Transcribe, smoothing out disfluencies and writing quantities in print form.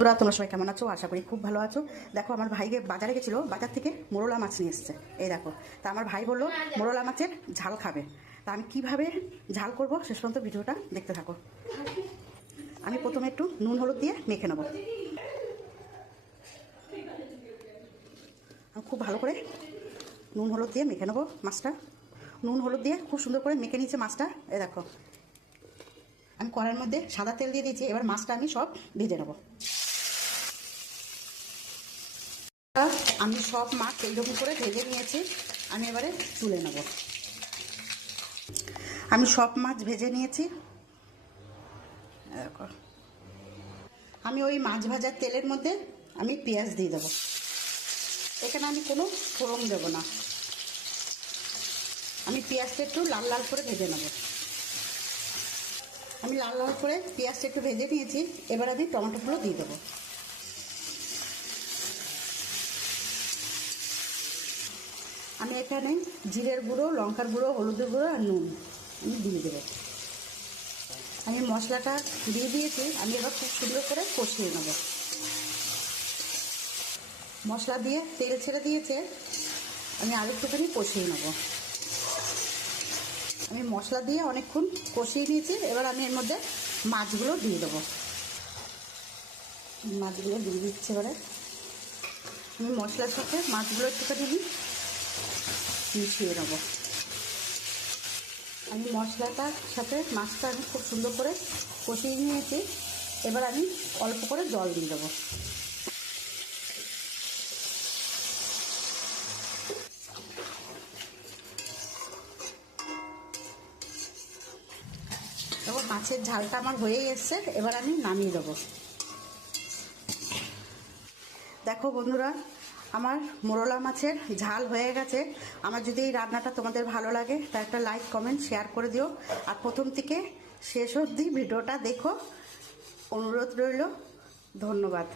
তোমরা সবাই কেমন আছো? আশা করি খুব ভালো আছো। দেখো আমার ভাইকে বাজারে গেছিল, বাজার থেকে মোরলা মাছ নিয়ে এসছে। এই দেখো, তা আমার ভাই বললো মোরলা মাছের ঝাল খাবে। তা আমি কিভাবে ঝাল করব শেষ পর্যন্ত ভিডিওটা দেখতে থাকো। আমি প্রথমে একটু নুন হলুদ দিয়ে মেখে নেবো। আমি খুব ভালো করে নুন হলুদ দিয়ে মেখে নেবো মাছটা। নুন হলুদ দিয়ে খুব সুন্দর করে মেখে নিয়েছে মাছটা। এই দেখো, আমি কড়াইয়ের মধ্যে সাদা তেল দিয়ে দিয়েছি। এবার মাছটা আমি সব ভেজে নেবো। আমি সব মাছ এইরকম করে ভেজে নিয়েছি। আমি এবারে তুলে নেব। আমি সব মাছ ভেজে নিয়েছি। আমি ওই মাছ ভাজার তেলের মধ্যে আমি পেঁয়াজ দিয়ে দেবো। এখানে আমি কোনো ফোড়ন দেব না। আমি পেঁয়াজটা একটু লাল লাল করে ভেজে নেব। আমি লাল লাল করে পেঁয়াজটা একটু ভেজে নিয়েছি। এবার আমি টমেটোগুলো দিয়ে দেবো। আমি এখানে জিরের গুঁড়ো, লঙ্কার গুঁড়ো, হলুদের গুঁড়ো আর নুন আমি দিয়ে দেবো। আমি মশলাটা দিয়ে দিয়েছি। আমি এবার খুব সুন্দর করে কষিয়ে নেব। মশলা দিয়ে তেল ছেড়ে দিয়েছে। আমি আরেকটুখানি কষিয়ে নেব। আমি মশলা দিয়ে অনেকক্ষণ কষিয়ে নিয়েছি। এবার আমি এর মধ্যে মাছগুলো দিয়ে দেবো। মাছগুলো দিয়ে দিচ্ছি। এবারে আমি মশলার সাথে মাছগুলো একটুখানি মিশিয়ে নেব। আমি মশলাটার সাথে মাছটা আমি খুব সুন্দর করে কষিয়ে নিয়েছি। এবার আমি অল্প করে জল দিয়ে দেবো। এবং মাছের ঝালটা আমার হয়েই এসছে। এবার আমি নামিয়ে দেবো। দেখো বন্ধুরা, আমার মোরলা মাছের ঝাল হয়ে গেছে। আমার যদি এই রান্নাটা তোমাদের ভালো লাগে তা একটা লাইক, কমেন্ট, শেয়ার করে দিও। আর প্রথম থেকে শেষ অবধি ভিডিওটা দেখো, অনুরোধ রইল। ধন্যবাদ।